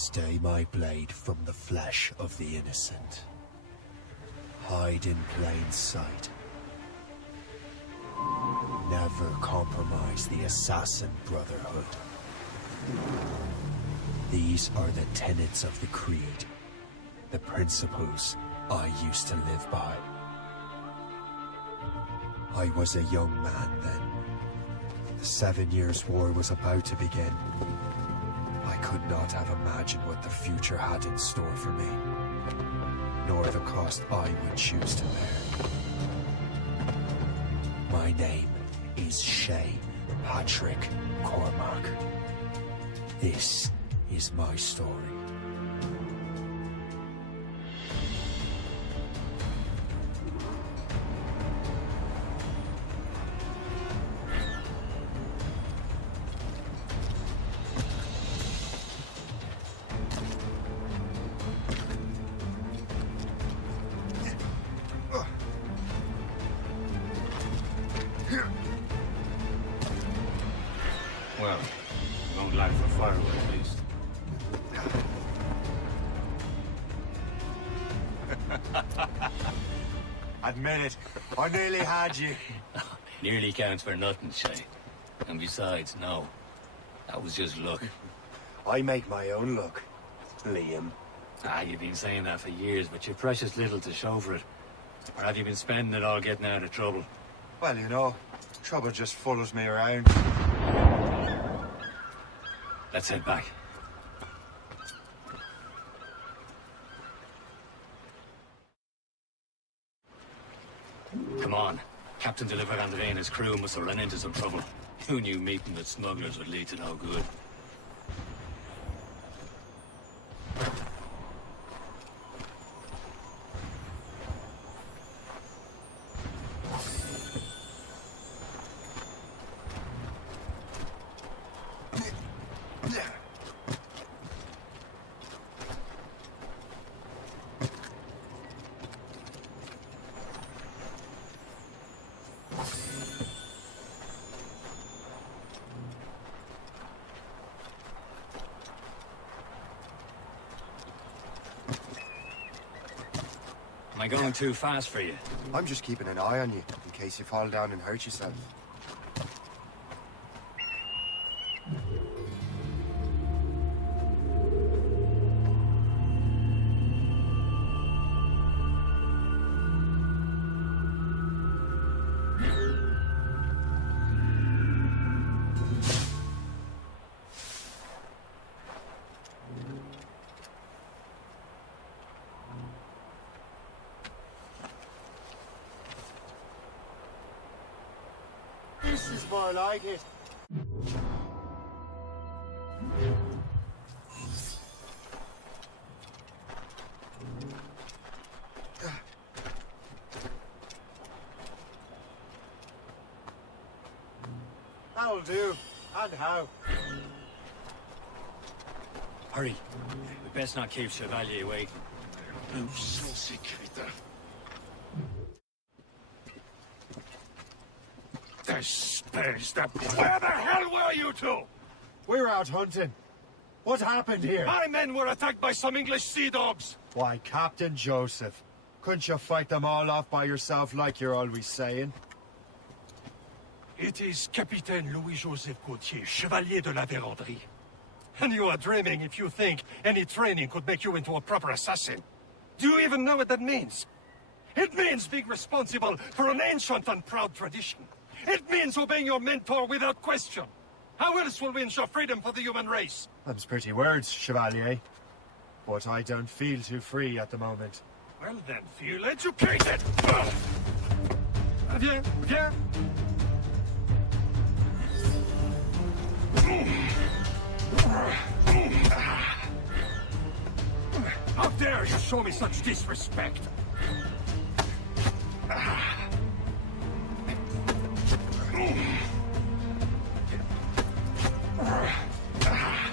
Stay my blade from the flesh of the innocent. Hide in plain sight. Never compromise the assassin brotherhood. These are the tenets of the creed, the principles I used to live by. I was a young man then. The 7 Years' War was about to begin. I could not have imagined what the future had in store for me, nor the cost I would choose to bear. My name is Shay Patrick Cormac. This is my story. Well, don't like for firewood at least. Admit it, I nearly had you. Nearly counts for nothing, Shay. And besides, no. That was just luck. I make my own luck, Liam. You've been saying that for years, but you've precious little to show for it. Or have you been spending it all getting out of trouble? Well, you know, trouble just follows me around. Let's head back. Come on. Captain Delivered and his crew must have run into some trouble. Who knew meeting with smugglers would lead to no good? Am I going too fast for you? I'm just keeping an eye on you, in case you fall down and hurt yourself. This is more like it. That'll do. And how? Hurry. We best not keep Chevalier waiting. Where the hell were you two? We're out hunting. What happened here? My men were attacked by some English sea dogs. Why, Captain Joseph, couldn't you fight them all off by yourself like you're always saying? It is Capitaine Louis-Joseph Gauthier, Chevalier de la Vérendrye. And you are dreaming if you think any training could make you into a proper assassin. Do you even know what that means? It means being responsible for an ancient and proud tradition. It means obeying your mentor without question. How else will we ensure freedom for the human race? Them's pretty words, Chevalier. But I don't feel too free at the moment. Well then, feel educated! Viens, viens! How dare you show me such disrespect?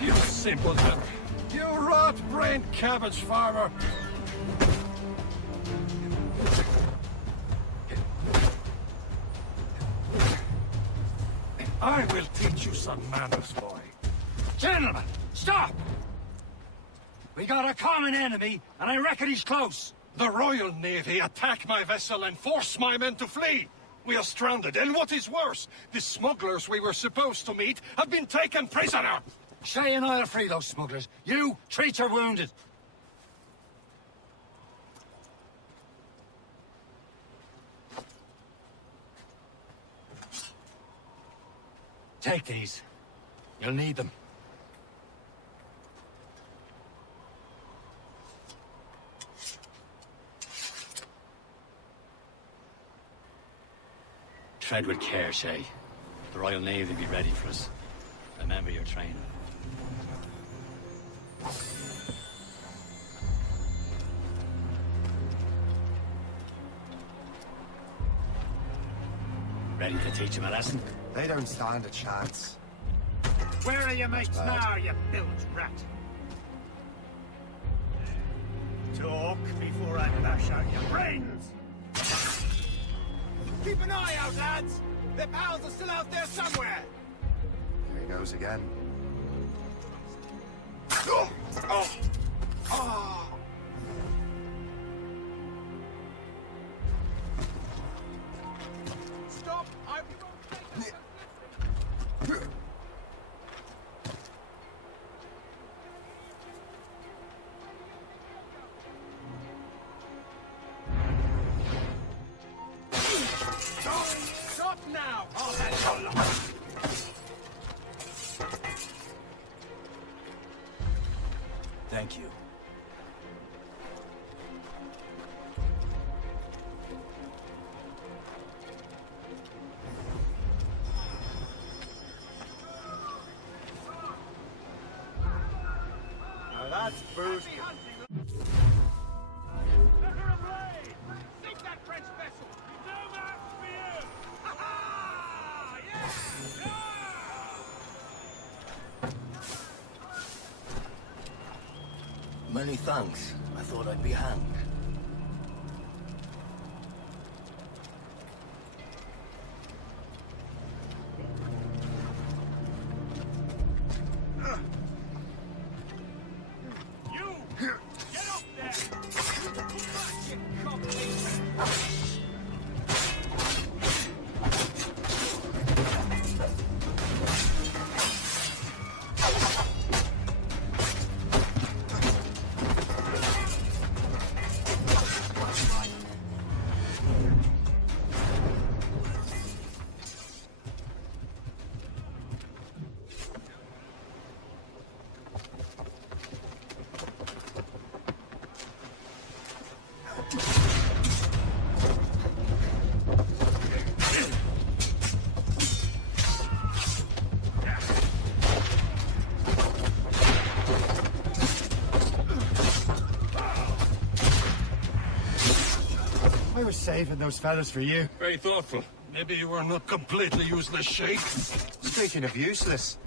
You simpleton! You rat-brained cabbage farmer! I will teach you some manners, boy. Gentlemen, stop! We got a common enemy, and I reckon he's close. The Royal Navy attack my vessel and force my men to flee. We are stranded, and what is worse, the smugglers we were supposed to meet have been taken prisoner. Shay and I'll free those smugglers. You, treat your wounded. Take these. You'll need them. Tread with care, Shay. The Royal Navy will be ready for us. Remember your training. Ready to teach him a lesson? They don't stand a chance. Where are your mates now, you bilge rat? Talk before I bash out your brains! Keep an eye out, lads! Their pals are still out there somewhere! Here he goes again. Stop! I won't take it! Stop now! I'll have your luck! Thank you. Now that's boot. Sink that French vessel! No match for you! Ha-ha! Yeah! Many thanks. I thought I'd be hanged. You! Get up there! You complete! I was saving those fellas for you. Very thoughtful. Maybe you were not completely useless, Shay. Speaking of useless,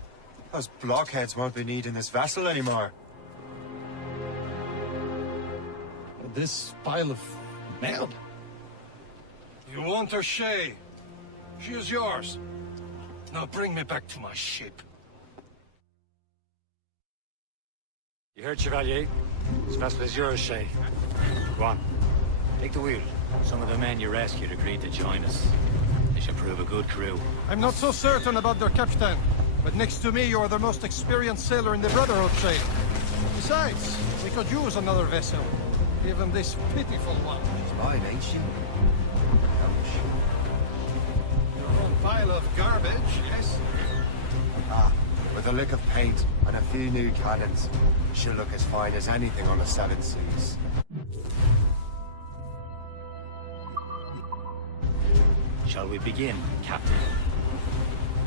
those blockheads won't be needing this vessel anymore. This pile of mail? You want her, Shay? She is yours. Now bring me back to my ship. You heard, Chevalier? This vessel is yours, Shay. Go on. Take the wheel. Some of the men you rescued agreed to join us. They should prove a good crew. I'm not so certain about their captain, but next to me you are the most experienced sailor in the Brotherhood, Shay. Besides, we could use another vessel. Even this pitiful one. It's mine, ain't she? Your own pile of garbage, yes? Ah, with a lick of paint and a few new cannons, she'll look as fine as anything on the seven seas. Shall we begin, Captain?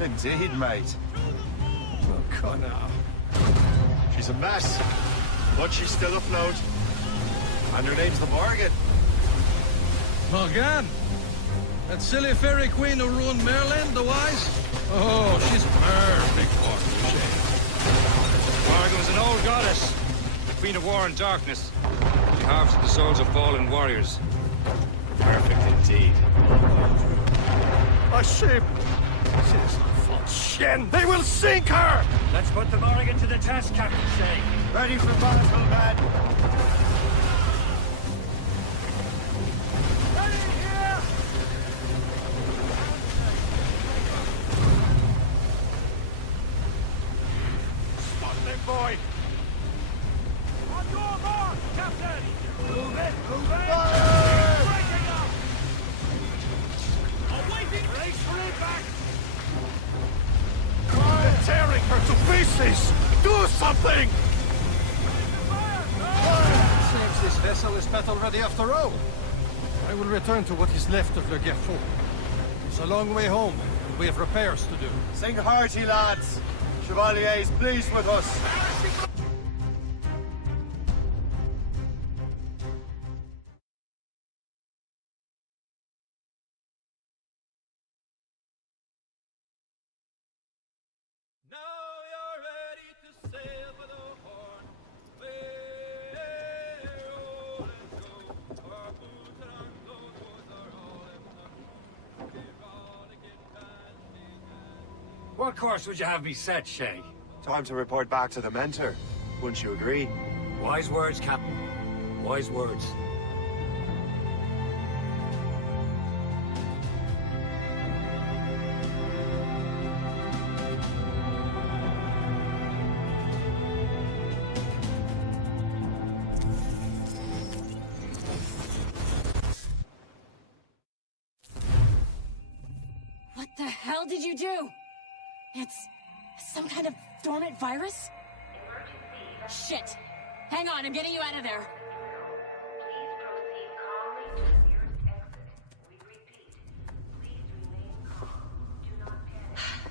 Indeed, mate. Oh, come now. She's a mess, but she's still afloat. And her name's the Morgan. Morgan? That silly fairy queen who ruined Merlin, the wise? Oh, she's perfect for you, Shay. Morgan was an old goddess, the queen of war and darkness. She harvested the souls of fallen warriors. Perfect indeed. A ship! This is for Shen! They will sink her! Let's put the Morrigan to the test, Captain Shay. Ready for battle, man! Ready here! Spot them, boy! On your mark, Captain! Move it, move it! Fire! Breaking up! Awaiting race for impact! They're tearing her to pieces! Do something! Seems this vessel is battle ready after all. I will return to what is left of Le Guerfort. It's a long way home, and we have repairs to do. Sing hearty, lads. Chevalier is pleased with us. Now you're ready to sail for the horn. Roll and go. Our boots and our clothes are all in the moon. We're all again dancing and What course would you have me set, Shay? Time to report back to the mentor. Wouldn't you agree? Wise words, Captain. Wise words. What the hell did you do? It's some kind of dormant virus? Shit! Hang on, I'm getting you out of there.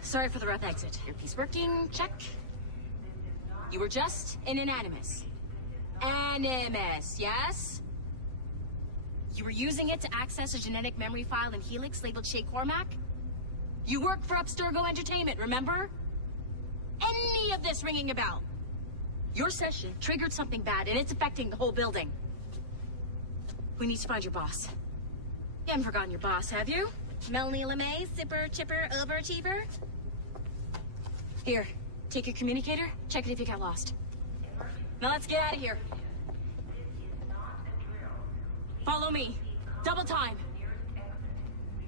Sorry for the rough exit. Earpiece working, check. You were just in an animus. Animus, yes? You were using it to access a genetic memory file in Helix labeled Shay Cormac? You worked for Abstergo Entertainment, remember? Any of this ringing a bell? Your session triggered something bad, and it's affecting the whole building. We need to find your boss. You haven't forgotten your boss, have you? Melanie LeMay, zipper, chipper, overachiever? Here, take your communicator, check it if you got lost. Now let's get out of here. Follow me. Double time.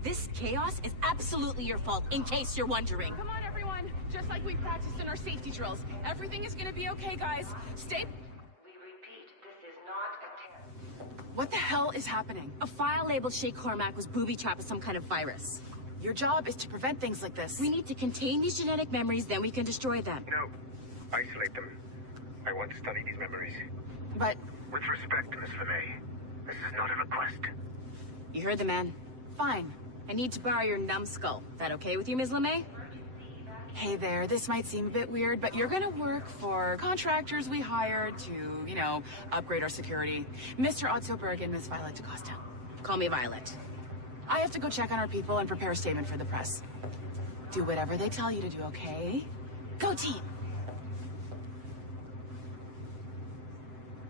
This chaos is absolutely your fault, in case you're wondering. Come on, everyone. Just like we practiced in our safety drills. Everything is gonna be okay, guys. Stay... We repeat, this is not a test. What the hell is happening? A file labeled Shay Cormac was booby-trapped with some kind of virus. Your job is to prevent things like this. We need to contain these genetic memories, then we can destroy them. No. Isolate them. I want to study these memories. But... With respect, Miss LeMay, this is not a request. You heard the man. fine. I need to borrow your numbskull. That okay with you, Ms. LeMay? Hey there, this might seem a bit weird, but you're gonna work for contractors we hired to, you know, upgrade our security. Mr. Otsoberg and Miss Violet DaCosta. Call me Violet. I have to go check on our people and prepare a statement for the press. Do whatever they tell you to do, okay? Go team!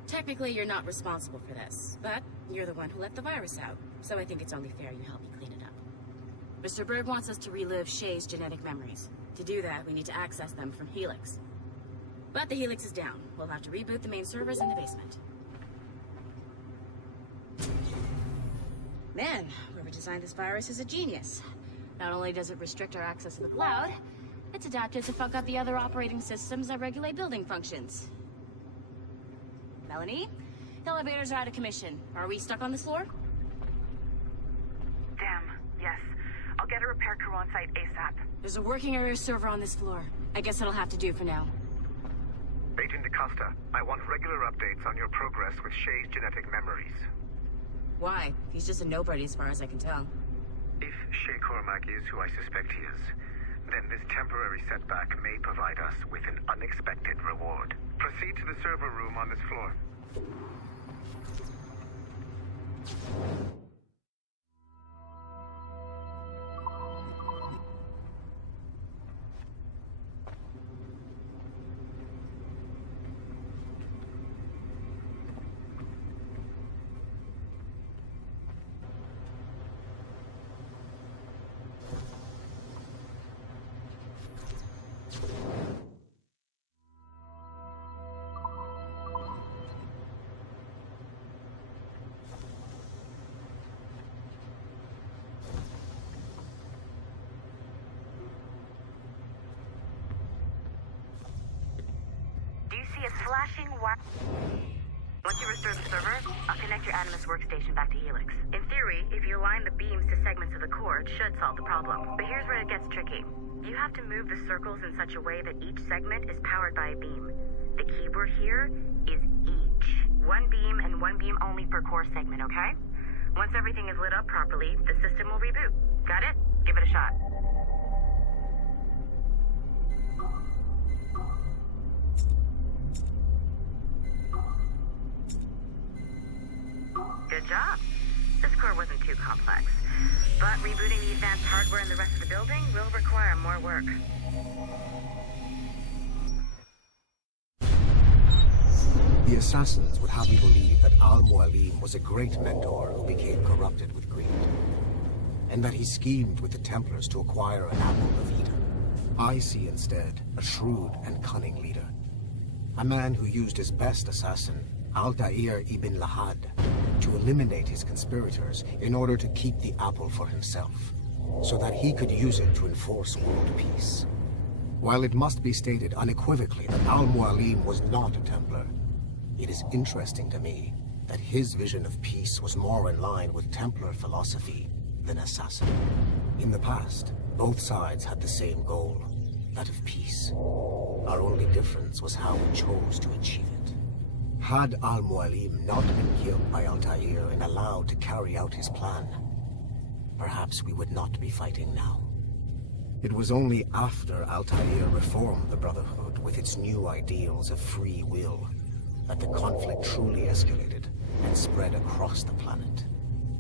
Technically, you're not responsible for this, but you're the one who let the virus out, so I think it's only fair you help me clean it up. Mr. Berg wants us to relive Shay's genetic memories. To do that, we need to access them from Helix. But the Helix is down. We'll have to reboot the main servers in the basement. Man, whoever designed this virus is a genius. Not only does it restrict our access to the cloud, it's adapted to fuck up the other operating systems that regulate building functions. Melanie? The elevators are out of commission. Are we stuck on this floor? Damn, yes. I'll get a repair crew on site ASAP. There's a working area server on this floor. I guess that'll have to do for now. Agent DaCosta, I want regular updates on your progress with Shay's genetic memories. Why? He's just a nobody as far as I can tell. If Shay Cormac is who I suspect he is, then this temporary setback may provide us with an unexpected reward. Proceed to the server room on this floor. flashing wire. Once you restore the server, I'll connect your Animus workstation back to Helix. In theory, if you align the beams to segments of the core, it should solve the problem. But here's where it gets tricky. You have to move the circles in such a way that each segment is powered by a beam. The keyword here is each. One beam and one beam only per core segment, okay? Once everything is lit up properly, the system will reboot. Got it? Give it a shot. Good job. This core wasn't too complex. But rebooting the advanced hardware in the rest of the building will require more work. The assassins would have you believe that Al-Mualim was a great mentor who became corrupted with greed, and that he schemed with the Templars to acquire an apple of Eden. I see instead a shrewd and cunning leader, a man who used his best assassin, Altair ibn Lahad, to eliminate his conspirators in order to keep the apple for himself, so that he could use it to enforce world peace. While it must be stated unequivocally that Al-Mualim was not a Templar, it is interesting to me that his vision of peace was more in line with Templar philosophy than assassin. In the past, both sides had the same goal, that of peace. Our only difference was how we chose to achieve it. Had Al-Mualim not been killed by Altair and allowed to carry out his plan, perhaps we would not be fighting now. It was only after Altair reformed the Brotherhood with its new ideals of free will that the conflict truly escalated and spread across the planet.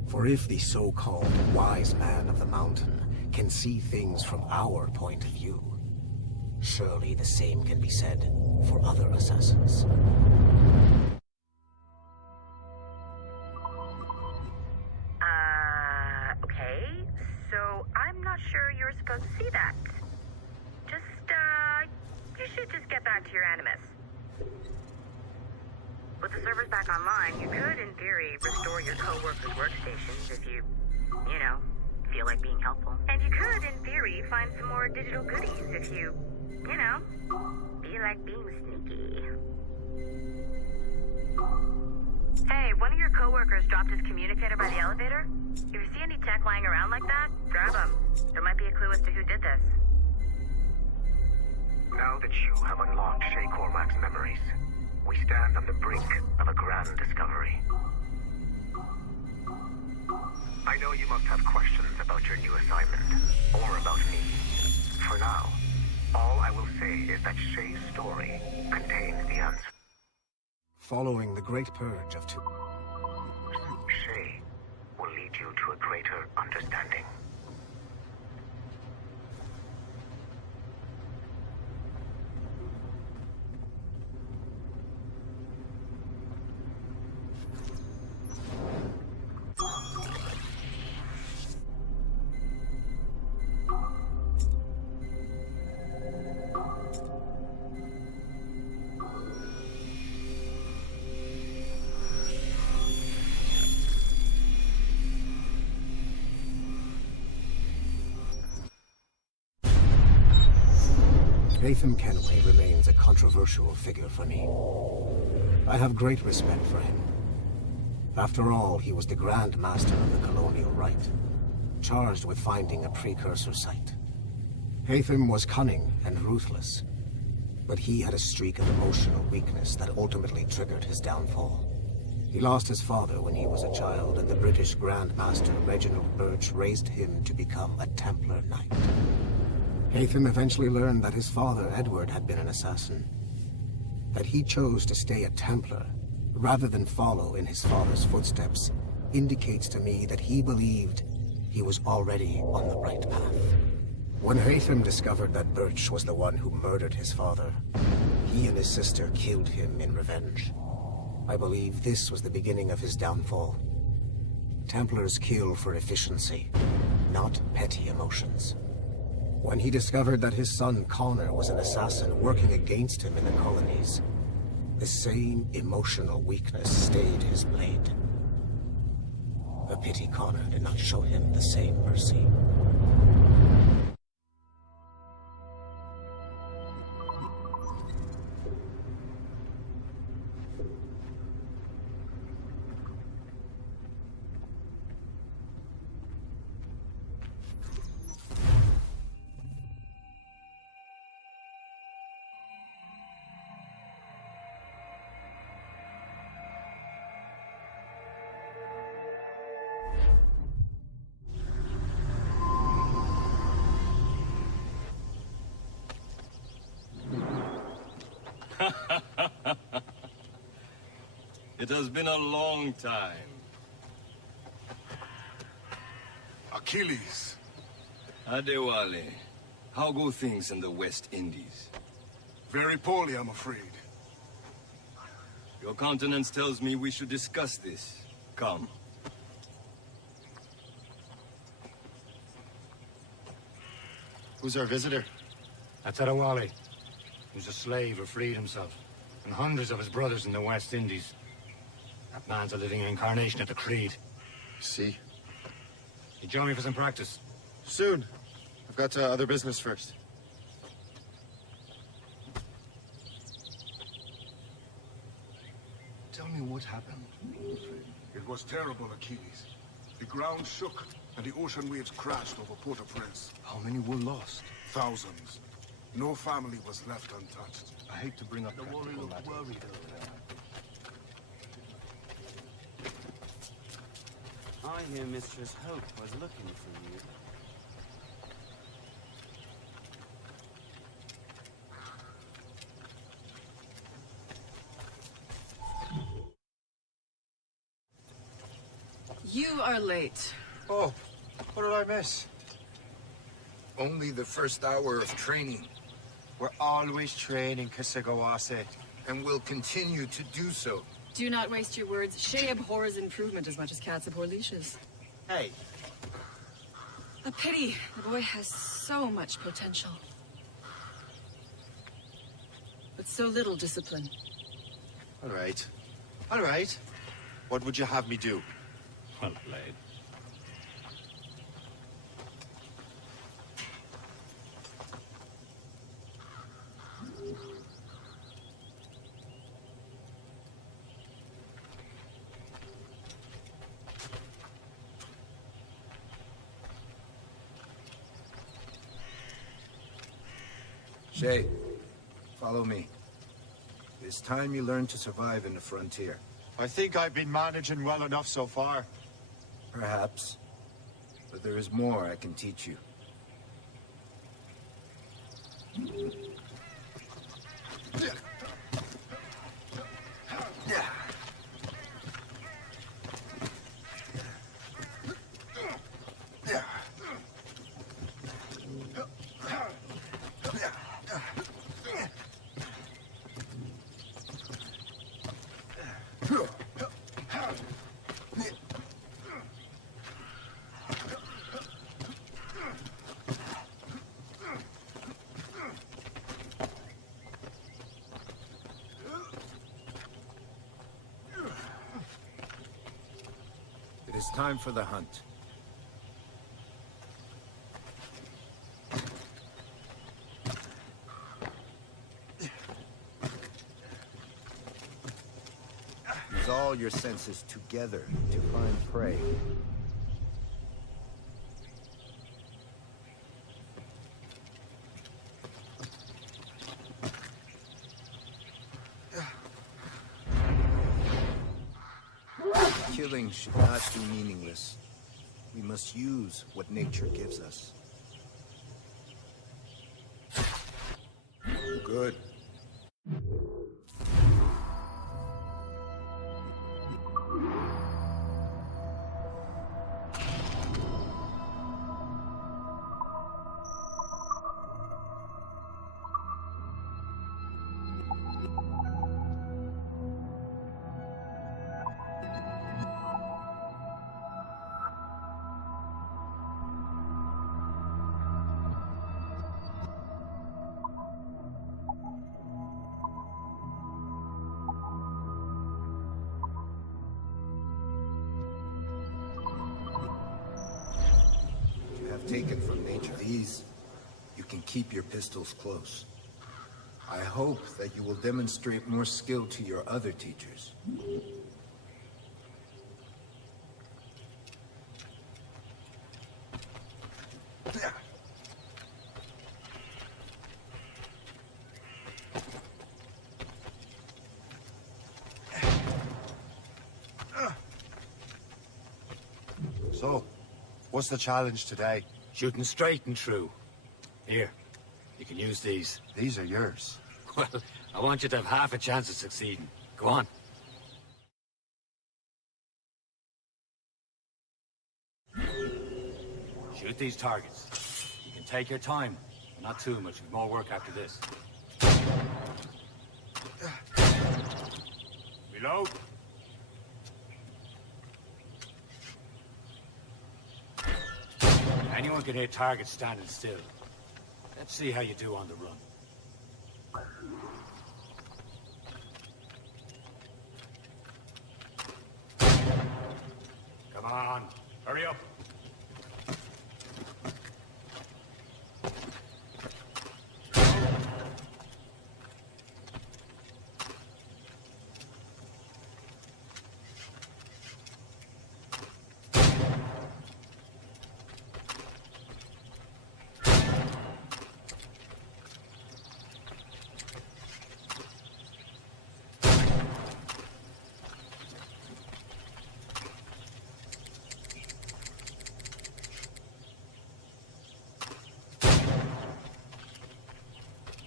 For if the so-called wise man of the mountain can see things from our point of view, surely the same can be said for other assassins. Okay, so I'm not sure you're supposed to see that. You should just get back to your Animus. With the servers back online, you could, in theory, restore your co-workers' workstations if you feel like being helpful. And you could, in theory, find some more digital goodies if you feel like being sneaky. Hey, one of your co-workers dropped his communicator by the elevator. If you see any tech lying around like that, grab them. There might be a clue as to who did this. Now that you have unlocked Shay Cormac's memories, we stand on the brink of a grand discovery. I know you must have questions about your new assignment, or about me. For now, all I will say is that Shay's story contains the answer. Following the Great Purge of Shay will lead you to a greater understanding. Nathan Kenway remains a controversial figure for me. I have great respect for him. After all, he was the Grand Master of the Colonial Rite, charged with finding a precursor site. Haytham was cunning and ruthless, but he had a streak of emotional weakness that ultimately triggered his downfall. He lost his father when he was a child, and the British Grand Master Reginald Birch raised him to become a Templar Knight. Haytham eventually learned that his father, Edward, had been an assassin. That he chose to stay a Templar, rather than follow in his father's footsteps, indicates to me that he believed he was already on the right path. When Haytham discovered that Birch was the one who murdered his father, he and his sister killed him in revenge. I believe this was the beginning of his downfall. Templars kill for efficiency, not petty emotions. When he discovered that his son Connor was an assassin working against him in the colonies, the same emotional weakness stayed his blade. A pity Connor did not show him the same mercy. It has been a long time. Achilles. Adewale, how go things in the West Indies? Very poorly, I'm afraid. Your countenance tells me we should discuss this. Come. Who's our visitor? That's Adewale. He was a slave who freed himself, and hundreds of his brothers in the West Indies. That man's a living incarnation of the Creed. See? You join me for some practice? Soon. I've got other business first. Tell me what happened. It was terrible, Achilles. The ground shook, and the ocean waves crashed over Port-au-Prince. How many were lost? Thousands. No family was left untouched. I hate to bring up the worry matters. I hear Mistress Hope was looking for you. You are late. Oh, what did I miss? Only the first hour of training. We're always training, Kesegowaasego. And will continue to do so. Do not waste your words. Shay abhors improvement as much as cats abhor leashes. Hey. A pity. The boy has so much potential. But so little discipline. All right. All right. What would you have me do? Well played. Shay, follow me. It's time you learn to survive in the frontier. I think I've been managing well enough so far. Perhaps. But there is more I can teach you. It is time for the hunt. Use all your senses together to find prey. Killing should not be meaningless. We must use what nature gives us. Good. Taken from nature. These, you can keep your pistols close. I hope that you will demonstrate more skill to your other teachers. So, what's the challenge today? Shooting straight and true. Here, you can use these. These are yours. Well, I want you to have half a chance of succeeding. Go on. Shoot these targets. You can take your time. Not too much. We've more work after this. Reload. Anyone can hit targets standing still. Let's see how you do on the run. Come on, hurry up.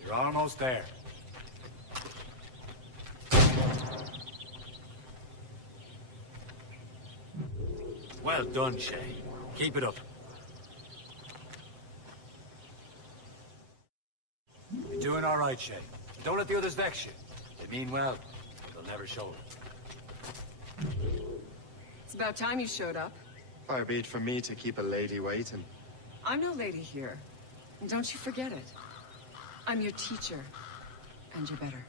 You're almost there. Well done, Shay. Keep it up. You're doing all right, Shay. Don't let the others vex you. They mean well. They'll never show it. It's about time you showed up. Far be it from me to keep a lady waiting. I'm no lady here. And don't you forget it. I'm your teacher. And you're better.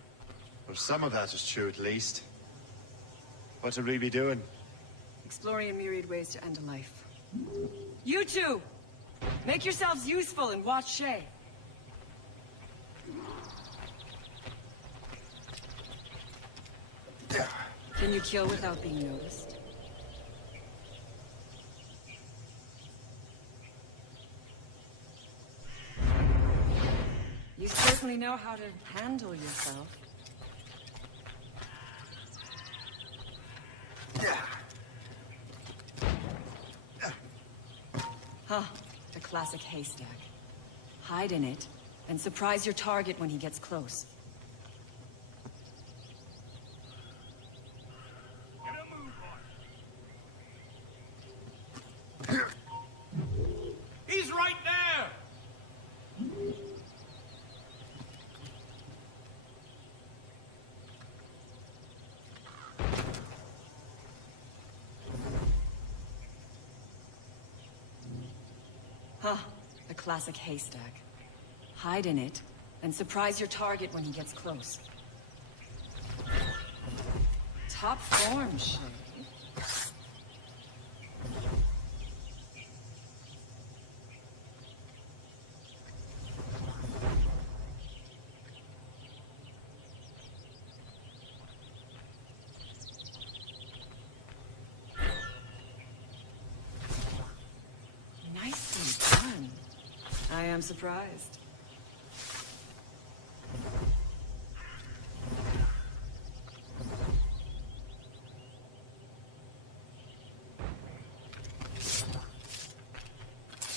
Well, some of that is true, at least. What would we be doing? Exploring a myriad ways to end a life. You two! Make yourselves useful and watch Shay. Can you kill without being noticed? You certainly know how to handle yourself. Huh, a classic haystack. Hide in it, and surprise your target when he gets close. He's right there! Huh, a classic haystack. Hide in it, and surprise your target when he gets close. Top form, Shay. Nicely done. I am surprised.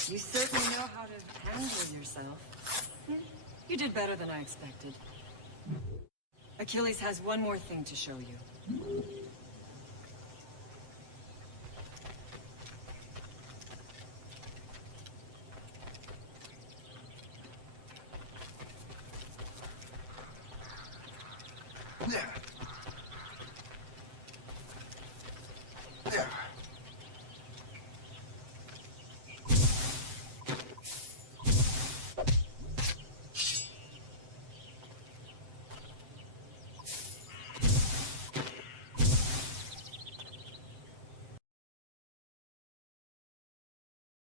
You certainly know how to handle yourself. You did better than I expected. Achilles has one more thing to show you. Yeah.